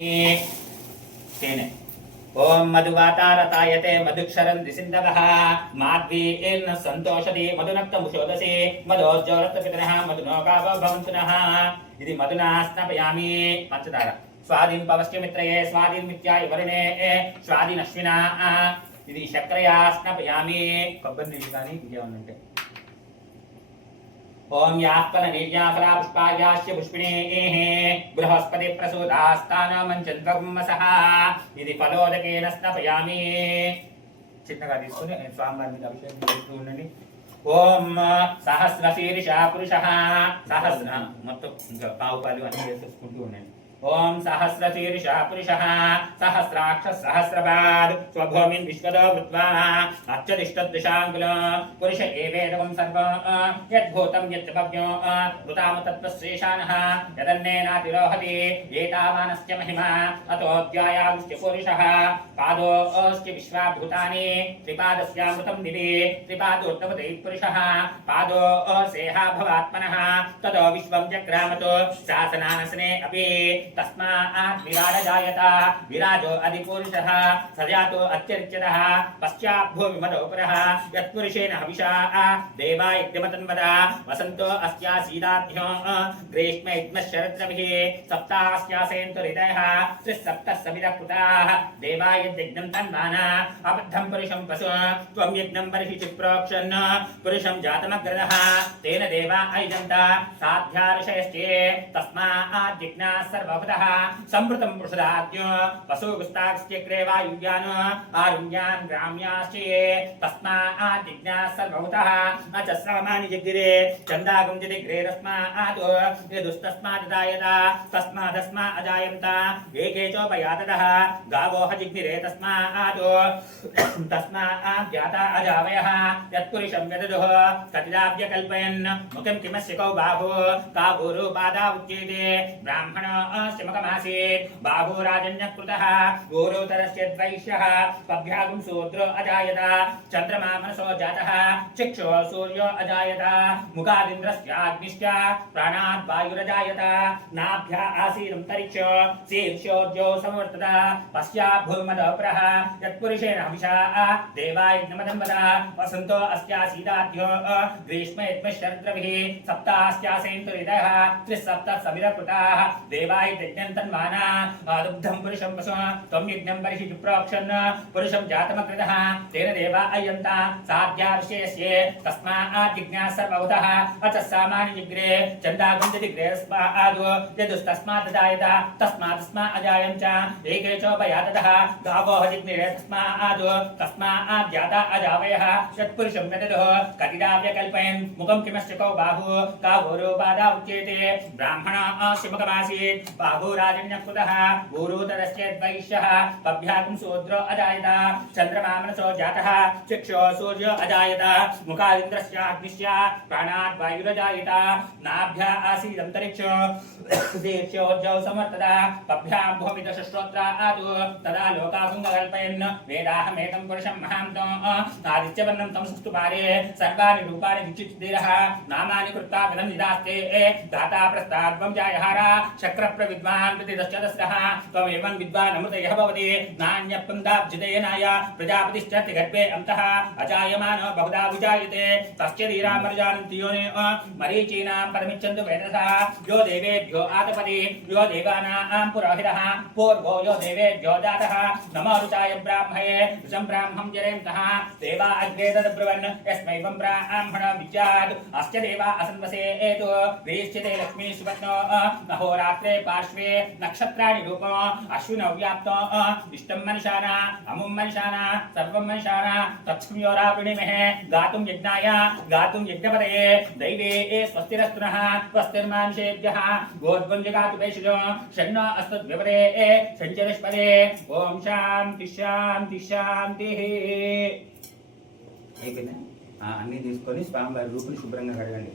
तेने ओम मधुवातारतायते मधुक्षरन्ति सिन्धवः माध्वीर्न सन्तोषति मधुनक्तमुषोदसे मधोज्जोरस्तपितरः मधुनोकावो भवन्तुनः इति मधुना स्नापयामि पंचदार स्वादिन पवस्यमित्रये स्वादिन मित्याय वरुणे स्वादिन अश्विना इति शक्रया स्नापयामि కొబ్బరి నీళ్ళు కానీ ఇంకేమన్నా ఉంటే ओम यापन निर्यापरा पुष्पायास्य पुष्पिणेः बृहस्पति प्रसूदास्तानमञ्चन्द्वमसः इति फलोदकेन स्नापयामि చిన్నగా తీసుకొని స్వామివారి మీద అభిషేకం చేస్తూ ఉండండి ఓం సహస్రశీర్ష పురుషః సహస్ర మొత్తం ఇంకా పావుపాలు అన్ని చేసుకుంటూ ఉండండి ओम सहस्रशीर्षा पुरुषः सहस्राक्ष सहस्रपाद स्वभूमिन् विश्वतो भूत्वा अच्युतिष्ठद्दशाङ्कुल पुरुष एवेदकं सर्वं यद्भूतं यच्च भव्यो ऋतामतत्त्वश्रेषाणः यदन्नेनातिरोहति एतावानस्य महिमा अतोऽध्यायागुश्च पुरुषः पादोऽश्च विश्वाभूतानि त्रिपादस्यामृतं दिवि त्रिपादोत्तमते पुरुषः पादो सेहा भवात्मनः ततो विश्वं जग्रामतो शासनानसने अपि तस्मात् विराजजायत विराजो अधिपुरुषः सजातो अत्यर्च्यतः पश्चात् भूमिमदोपरः यत्पुरुषेण हविषा देवा यज्ञमतन्वद वसन्तो अस्यासीदाभ्यो ग्रीष्म यज्ञशरद्रभिः सप्तास्यासेन्तुरितयः त्रिसप्तः सविदः कृताः देवा यज्ञं तन्वाना अबद्धं पुरुषं पशु त्वं यज्ञं बर्हिषि प्रोक्षन् पुरुषं जातमग्रदः तेन देवा अयजन्त साध्यार्षयश्चे तस्मात् यज्ञाः सर्वभूतः संवृतं पुरुषदाद्यो वसुगुस्ताक्ष्यग्रे वायुव्यान् आरुण्यान् ग्राम्याश्चये तस्मात् यज्ञाः सर्वभूतः न च सामान्यजगिरे चन्दागं जदिग्रेरस्मात् यदुस्तस्मात् जायत तस्मादस्मात् अजायन्त एके चोपयाततः गावो जिग्निरे तस्मात् तस्मात् जाता अजावयः यत्पुरुषं यददुः कतिदाव्यकल्पयन् मुखं किमस्य कौ बाहु काभूरुपादा उच्यते ब्राह्मणस्य मुखमासीत् बाहुराजन्यकृतः गौरवतरस्य द्वैष्यः पभ्यागुं शूद्रो अजायत चन्द्रमा मनसो जातः चक्षुः सूर्यो अजायत मुखादिन्द्रस्याग्निश्च प्राणात् वायुरजायत नाभ्या आसीदन्तरिक्षो शीर्षोर्जो समवर्तत पश्चात् भूमदोपरः यत्पुरुषेण हविषा देवायज्ञमदन्वद वसन्तो अस्यासीदाद्यो ग्रीष्म यज्ञशरद्रभिः सप्तास्यासेन्तुरितयः त्रिसप्तः सविरकृताः देवाय यज्ञं तन्वाना दुग्धं पुरुषं पशु त्वं यज्ञं बर्हिषि प्रोक्षन् पुरुषं जातमकृतः तेन देवा अयन्त साध्यार्षयस्य तस्मात् यज्ञाः सर्वभूतः अच सामान्यजिग्रे चन्दागुञ्जदिग्रेस्माद् यदुस्तस्मात् जायत तस्मादस्मात् अजायं च एके चोपयाततः गावो जिग्निरे तस्मात् जाता अजावयः यत्पुरुषं यददुः कतिदाव्यकल्पयन् मुखं किमस्य कौ बाहु कावोरुपादा उच्यते ब्राह्मणस्य मुखमासीत् बाहुराजन्यकृतः गुरुतरस्य द्वैष्यः पभ्यागुं शूद्रो अजायत चन्द्रमा मनसो जातः चक्षुः सूर्यो अजायत मुखादिन्द्रस्य अग्निश्च प्राणात् वायुरजायत नाभ्या आसीदन्तरिक्षो शीर्षोर्जौ समवर्तत पभ्यां भूमिदशश्रोत्रात् तदा लोकाभुङ्गकल्पयन् वेदाहमेतं पुरुषं महान्तो आदित्यवर्णं तं सुस्तुपारे सर्वाणि रूपाणि विचित्तिरः नामानि कृत्वा पदं निदास्ते दाता प्रस्ताद्वं जायहारा शक्रप्रविद्वान् प्रतिदश्चतस्रः त्वमेवं विद्वान् अमृतयः भवति नान्यपन्दाब्जिदयनाय प्रजापतिश्च गर्भे अन्तः अजायमानो बहुधा विजायते तस्य धीरामर्जानन्ति योने मरीचीनां परमिच्छन्तु वेदसः यो देवेभ्यो आतपति यो देवानां पुरोहितः पूर्वो यो देवेभ्यो जातः नमो ऋचाय ब्राह्मये ऋचं ब्राह्मं जरेन्तः देवा अग्रे तद्ब्रुवन् यस्मैवं ब्राह्मण विद्यात् अस्य देवा असन्वसे एतु वेश्यते लक्ष्मी सुपत्नो अहोरात्रे पार्श्वे नक्षत्राणि रूपो अश्विनौ व्याप्तो इष्टं मनिषाना अमुं मनिषाना सर्वं मनिषाना तत्संयोरावृणिमहे गातुं यज्ञाय गातुं यज्ञपतये दैवे स्वस्तिरस्तुनः स्वस्तिर्मानुषेभ्यः गोद्वञ्जगातु भेषजो षण्णो अस्तुद्व्यपदे सञ्चरिष्पदे ओम शांति शांति शांतिः అన్నీ తీసుకొని స్వామివారి రూపుని శుభ్రంగా కడగండి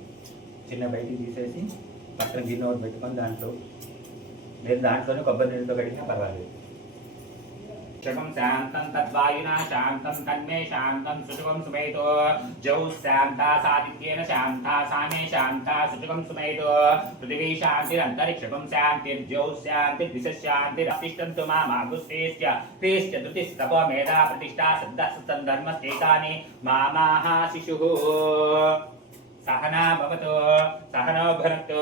చిన్న బయటికి తీసేసి పక్కన గిన్నె ఒకటి పెట్టుకొని దాంట్లో లేదా దాంట్లోనే కొబ్బరి నీళ్ళతో కడిగినా పర్వాలేదు శుభం శాంతం తద్వాయునా శాంతం తన్మే శాంతం సుశుభం సుమేతో జౌ శాంతా సాదిత్యేన శాంతా సామే శాంతా సుశుభం సుమేతో పృథివీ శాంతిరంతరిక్షం శాంతిర్జౌ శాంతి దిశాంతిరతిష్టంతు మామాగుస్తేస్య తేస్య ధృతిస్తపో మేధా ప్రతిష్టా సద్దర్మస్తేతాని మామాహ శిశుః सहना भवतु सहनो भुनक्तु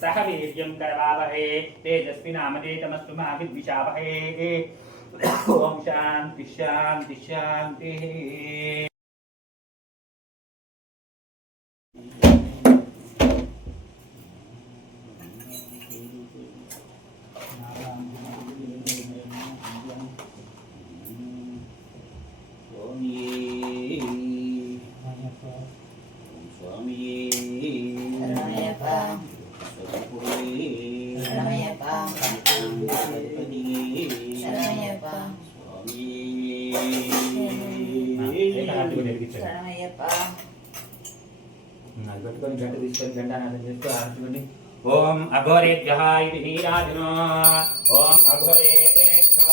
सह वीर्यं करवावहै तेजस्विनामदेतमस्तु मा विद्विषावहै ओम शांति शांति शांति। ओम अघोरेभ्यः इति हीराजनो ओम अघोरेभ्यः